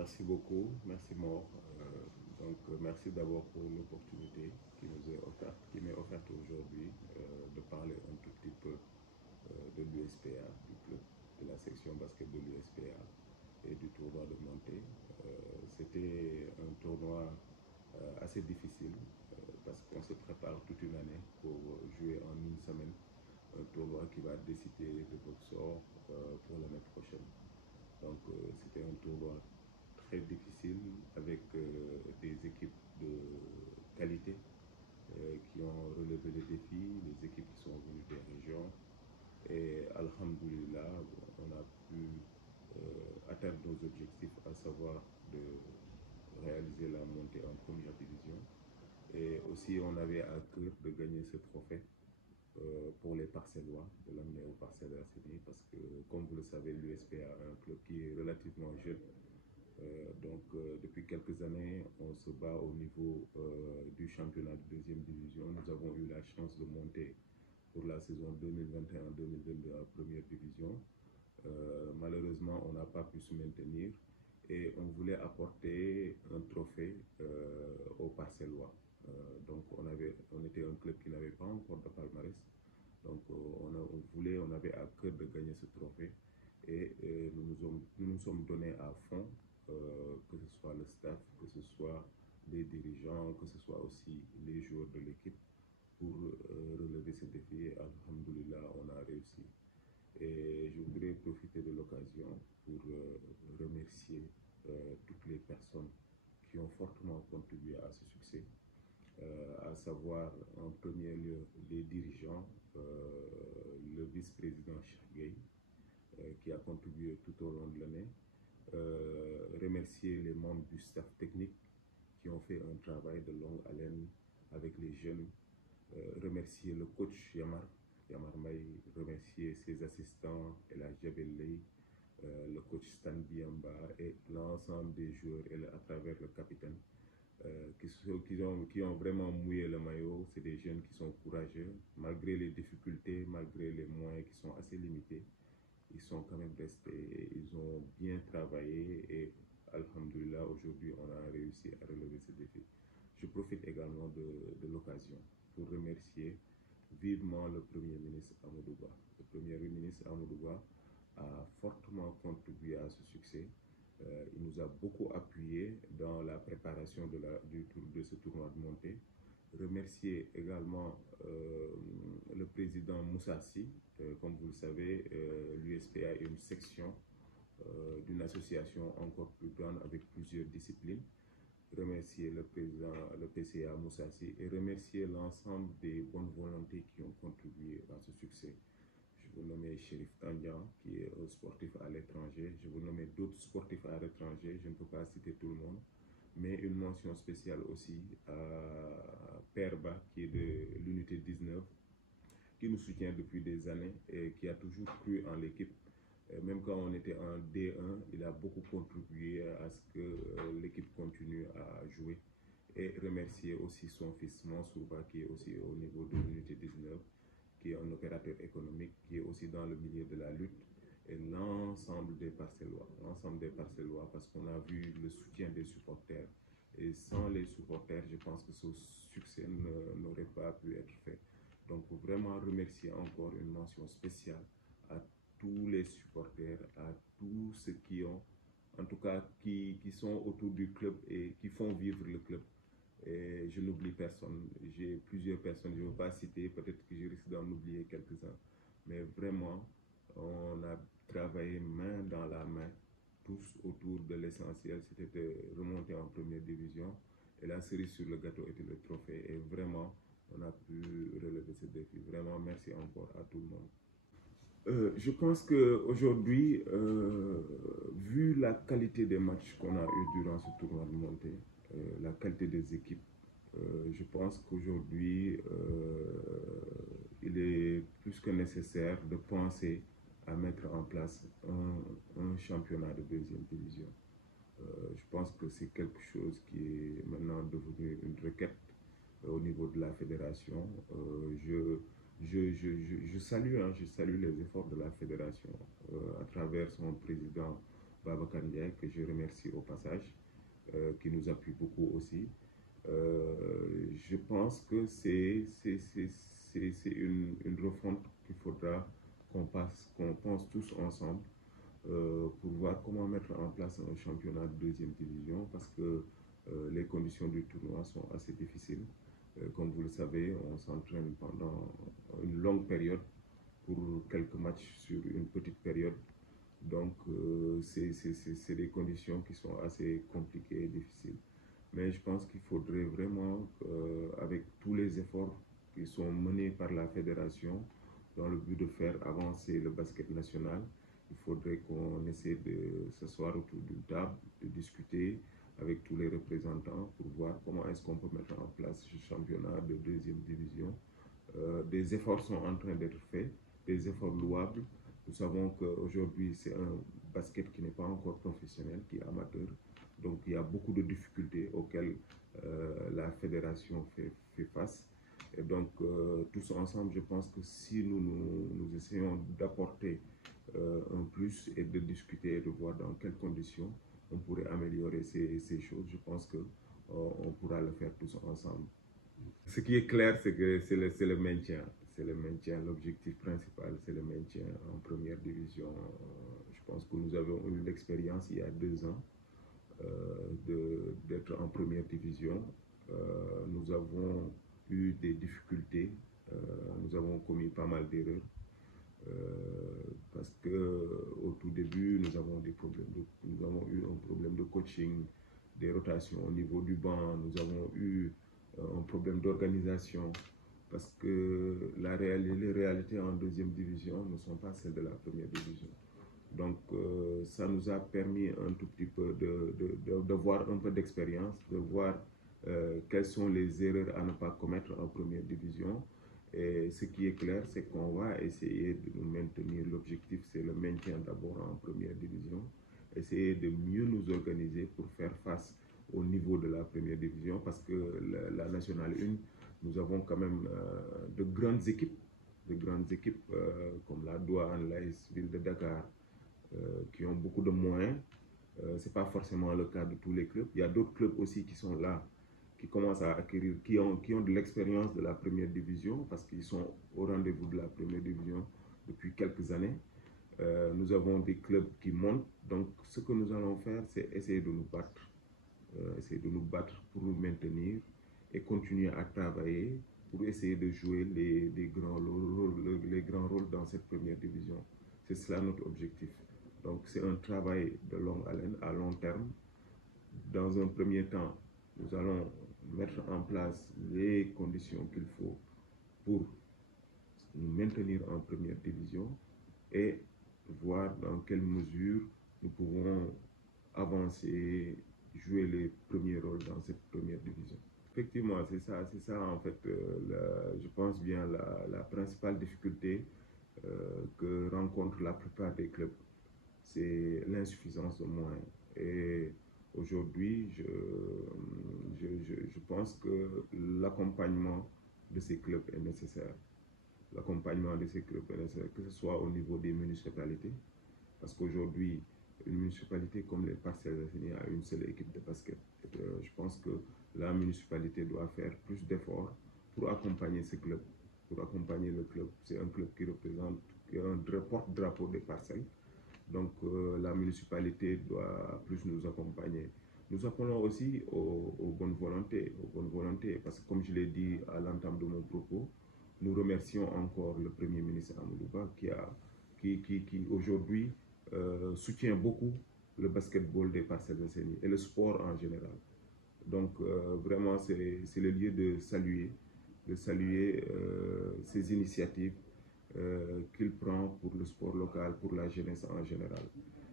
Merci beaucoup, merci Maur. Merci d'abord pour l'opportunité qui m'est offerte aujourd'hui de parler un tout petit peu de l'USPA, du club, de la section basket de l'USPA et du tournoi de montée. C'était un tournoi assez difficile parce qu'on se prépare toute une année pour jouer en une semaine un tournoi qui va décider de votre sort pour l'année prochaine. C'était un tournoi très difficile avec des équipes de qualité qui ont relevé les défis, les équipes qui sont venues des régions. Et Alhamdulillah, on a pu atteindre nos objectifs, à savoir de réaliser la montée en première division. Et aussi, on avait à cœur de gagner ce trophée pour les Parcellois, de l'amener aux Parcelles Assainies, parce que, comme vous le savez, l'USPA est un club qui est relativement jeune. Depuis quelques années, on se bat au niveau du championnat de deuxième division. Nous avons eu la chance de monter pour la saison 2021-2022 en première division. Malheureusement, on n'a pas pu se maintenir et on voulait apporter un trophée aux Parcellois. On était un club qui n'avait pas encore de palmarès. On avait à cœur de gagner ce trophée et nous nous sommes donnés à fond, que ce soit le staff, que ce soit les dirigeants, que ce soit aussi les joueurs de l'équipe pour relever ce défi. Et alhamdoulilah, on a réussi. Et je voudrais profiter de l'occasion pour remercier toutes les personnes qui ont fortement contribué à ce succès, à savoir en premier lieu les dirigeants, le vice-président Chargay, qui a contribué tout au long de l'année, remercier les membres du staff technique qui ont fait un travail de longue haleine avec les jeunes, remercier le coach Yamar May, remercier ses assistants El Jabelley, le coach Stan Biamba et l'ensemble des joueurs et à travers le capitaine qui ont vraiment mouillé le maillot. C'est des jeunes qui sont courageux malgré les difficultés, malgré les moyens qui sont assez limités. Ils sont quand même restés, ils ont bien travaillé et alhamdoulilah, aujourd'hui on a réussi à relever ce défi. Je profite également de l'occasion pour remercier vivement le Premier ministre Amadou Ba. Le Premier ministre Amadou Ba a fortement contribué à ce succès. Il nous a beaucoup appuyé dans la préparation de ce tournoi de montée. Remercier également le président Moussassi. Comme vous le savez, l'USPA est une section d'une association encore plus grande avec plusieurs disciplines. Remercier le président, le PCA Moussassi, et remercier l'ensemble des bonnes volontés qui ont contribué à ce succès. Je vous nommer Chérif Tandian, qui est un sportif à l'étranger. Je vous nommer d'autres sportifs à l'étranger. Je ne peux pas citer tout le monde. Mais une mention spéciale aussi à Perba, qui est de l'unité 19, qui nous soutient depuis des années et qui a toujours cru en l'équipe. Même quand on était en D1, il a beaucoup contribué à ce que l'équipe continue à jouer. Et remercier aussi son fils Mansouba, qui est aussi au niveau de l'unité 19, qui est un opérateur économique, qui est aussi dans le milieu de la lutte, et l'ensemble des Parcellois, parce qu'on a vu le soutien des supporters. Et sans les supporters, je pense que ce succès n'aurait pas pu être fait. Donc vraiment remercier encore une mention spéciale à tous les supporters, à tous ceux qui ont, en tout cas, qui sont autour du club et qui font vivre le club. Et je n'oublie personne, j'ai plusieurs personnes, je ne veux pas citer, peut-être que je risque d'en oublier quelques-uns, mais vraiment, on a travaillé main dans la main, tous autour de l'essentiel, c'était de remonter en première division, et la cerise sur le gâteau était le trophée, et vraiment, on a pu relever ce défi. Vraiment, merci encore à tout le monde. Je pense qu'aujourd'hui, vu la qualité des matchs qu'on a eu durant ce tournoi de montée, la qualité des équipes, je pense qu'aujourd'hui, il est plus que nécessaire de penser à mettre en place un championnat de deuxième division. Je pense que c'est quelque chose qui est maintenant devenu une requête au niveau de la fédération. Je salue les efforts de la fédération à travers son président Babacar Ndiaye, que je remercie au passage, qui nous appuie beaucoup aussi. Je pense que c'est une refonte qu'il faudra qu'on pense tous ensemble pour voir comment mettre en place un championnat de deuxième division parce que les conditions du tournoi sont assez difficiles. Comme vous le savez, on s'entraîne pendant une longue période pour quelques matchs sur une petite période. Donc, c'est des conditions qui sont assez compliquées et difficiles. Mais je pense qu'il faudrait vraiment, avec tous les efforts qui sont menés par la fédération dans le but de faire avancer le basket national, il faudrait qu'on essaie de s'asseoir autour d'une table, de discuter avec tous les représentants pour voir comment est-ce qu'on peut mettre en place ce championnat de deuxième division. Des efforts sont en train d'être faits, des efforts louables. Nous savons qu'aujourd'hui, c'est un basket qui n'est pas encore professionnel, qui est amateur. Donc, il y a beaucoup de difficultés auxquelles la fédération fait face. Et donc, tous ensemble, je pense que si nous essayons d'apporter un plus et de discuter et de voir dans quelles conditions on pourrait améliorer ces choses, je pense qu'on pourra le faire tous ensemble. Ce qui est clair, c'est que c'est le maintien. C'est le maintien. L'objectif principal, c'est le maintien en première division. Je pense que nous avons eu l'expérience il y a 2 ans d'être en première division. Nous avons eu des difficultés. Nous avons commis pas mal d'erreurs. Parce qu'au tout début, nous avons eu un problème de coaching, des rotations au niveau du banc. Nous avons eu un problème d'organisation parce que les réalités en deuxième division ne sont pas celles de la première division. Donc, ça nous a permis un tout petit peu de voir un peu d'expérience, de voir quelles sont les erreurs à ne pas commettre en première division. Et ce qui est clair, c'est qu'on va essayer de nous maintenir. L'objectif, c'est le maintien d'abord en première division. Essayer de mieux nous organiser pour faire face au niveau de la première division parce que la Nationale 1, nous avons quand même de grandes équipes comme la Douane, l'AS Ville de Dakar, qui ont beaucoup de moyens. Ce n'est pas forcément le cas de tous les clubs. Il y a d'autres clubs aussi qui sont là, qui commencent à acquérir, qui ont de l'expérience de la première division parce qu'ils sont au rendez-vous de la première division depuis quelques années. Nous avons des clubs qui montent. Donc, ce que nous allons faire, c'est essayer de nous battre. Essayer de nous battre pour nous maintenir et continuer à travailler pour essayer de jouer les grands rôles dans cette première division. C'est cela notre objectif. Donc, c'est un travail de longue haleine, à long terme. Dans un premier temps, nous allons mettre en place les conditions qu'il faut pour nous maintenir en première division et voir dans quelle mesure nous pouvons avancer, jouer les premiers rôles dans cette première division. Effectivement, c'est ça en fait, je pense bien la principale difficulté que rencontrent la plupart des clubs, c'est l'insuffisance de moyens. Et aujourd'hui, je pense que l'accompagnement de ces clubs est nécessaire. L'accompagnement de ces clubs est nécessaire, que ce soit au niveau des municipalités, parce qu'aujourd'hui, une municipalité comme les Parcelles Assainies a une seule équipe de basket. Je pense que la municipalité doit faire plus d'efforts pour accompagner ces clubs, pour accompagner le club. C'est un club qui est un porte-drapeau des Parcelles. Donc la municipalité doit plus nous accompagner. Nous appelons aussi aux bonnes volontés, parce que comme je l'ai dit à l'entame de mon propos, nous remercions encore le Premier ministre Amadou Ba qui aujourd'hui soutient beaucoup le basketball des Parcelles Assainies et le sport en général. Donc vraiment c'est le lieu de saluer ces initiatives qu'il prend pour le sport local, pour la jeunesse en général.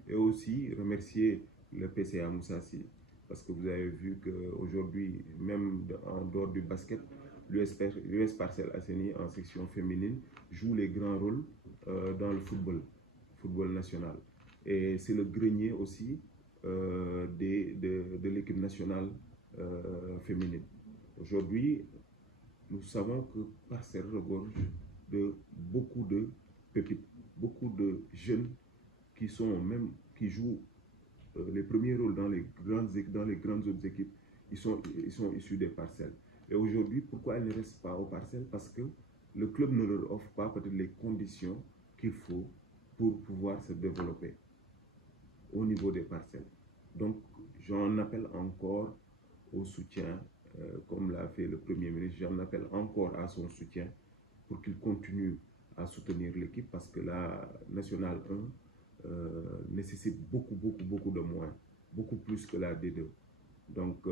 Et aussi remercier le PCA Moussassi, parce que vous avez vu qu'aujourd'hui, même en dehors du basket, l'US Parcelles Assainies en section féminine joue les grands rôles dans le football national. Et c'est le grenier aussi de l'équipe nationale féminine. Aujourd'hui, nous savons que Parcelles regorge de beaucoup de pépites, beaucoup de jeunes qui jouent les premiers rôles dans les grandes autres équipes, ils sont issus des parcelles. Et aujourd'hui, pourquoi ils ne restent pas aux parcelles? Parce que le club ne leur offre pas peut-être les conditions qu'il faut pour pouvoir se développer au niveau des parcelles. Donc, j'en appelle encore au soutien, comme l'a fait le Premier ministre, j'en appelle encore à son soutien pour qu'il continue à soutenir l'équipe parce que la Nationale 1 nécessite beaucoup de moyens, beaucoup plus que la D2. Donc,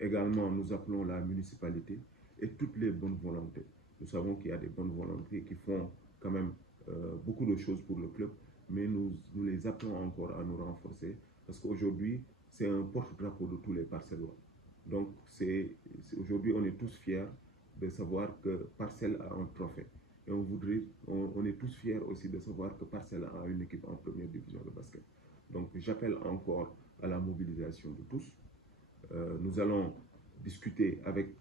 également, nous appelons la municipalité et toutes les bonnes volontés. Nous savons qu'il y a des bonnes volontés qui font quand même beaucoup de choses pour le club, mais nous les appelons encore à nous renforcer parce qu'aujourd'hui, c'est un porte-drapeau de tous les Parcellois. Donc, aujourd'hui, on est tous fiers de savoir que Parcelles a un trophée. Et on est tous fiers aussi de savoir que Parcelles a une équipe en première division de basket. Donc, j'appelle encore à la mobilisation de tous. Nous allons discuter avec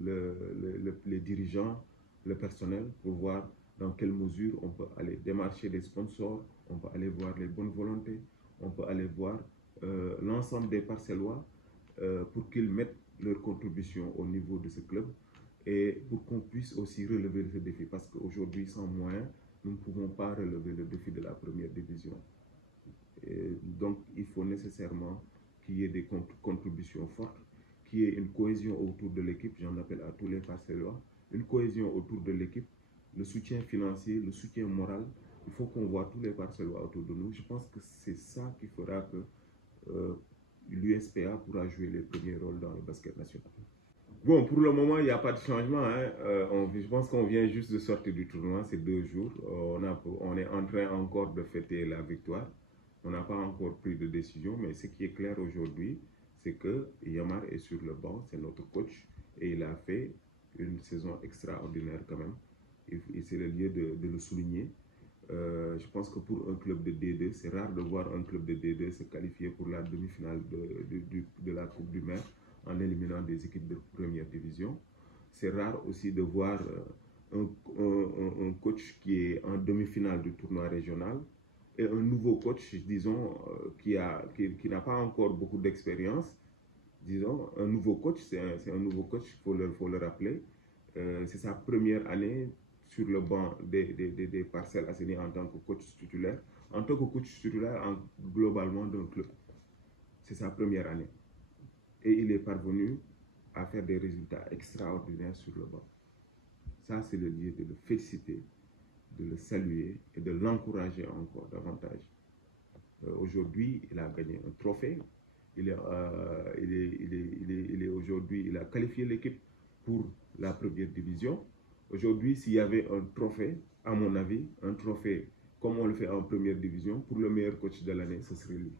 les dirigeants, le personnel, pour voir dans quelle mesure on peut aller démarcher des sponsors, on peut aller voir les bonnes volontés, on peut aller voir l'ensemble des Parcellois pour qu'ils mettent leur contribution au niveau de ce club et pour qu'on puisse aussi relever ce défi. Parce qu'aujourd'hui, sans moyens, nous ne pouvons pas relever le défi de la première division. Et donc, il faut nécessairement qu'il y ait des contributions fortes, qu'il y ait une cohésion autour de l'équipe, j'en appelle à tous les Parcellois, une cohésion autour de l'équipe, le soutien financier, le soutien moral. Il faut qu'on voit tous les Parcellois autour de nous. Je pense que c'est ça qui fera que l'USPA pourra jouer les premiers rôles dans le basket national. Bon, pour le moment, il n'y a pas de changement. Hein. Je pense qu'on vient juste de sortir du tournoi, c'est 2 jours. On est en train encore de fêter la victoire. On n'a pas encore pris de décision, mais ce qui est clair aujourd'hui, c'est que Yamar est sur le banc, c'est notre coach, et il a fait une saison extraordinaire quand même. Et c'est le lieu de le souligner. Je pense que pour un club de D2, c'est rare de voir un club de D2 se qualifier pour la demi-finale de la Coupe du Maire en éliminant des équipes de première division. C'est rare aussi de voir un coach qui est en demi-finale du tournoi régional et un nouveau coach, disons, qui n'a pas encore beaucoup d'expérience. Disons, un nouveau coach, c'est un nouveau coach, il faut le rappeler. C'est sa première année sur le banc des Parcelles Assainies en tant que coach titulaire. En tant que coach titulaire, globalement d'un club. C'est sa première année. Et il est parvenu à faire des résultats extraordinaires sur le banc. Ça, c'est le lieu de le féliciter, de le saluer et de l'encourager encore davantage. Aujourd'hui, il a gagné un trophée. Aujourd'hui, il a qualifié l'équipe pour la première division. Aujourd'hui, s'il y avait un trophée, à mon avis, un trophée comme on le fait en première division, pour le meilleur coach de l'année, ce serait lui.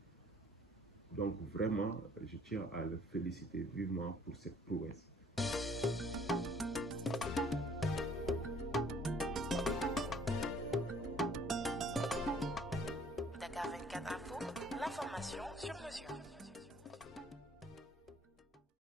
Donc vraiment, je tiens à le féliciter vivement pour cette prouesse. Dakar 24 Info, l'information sur mesure.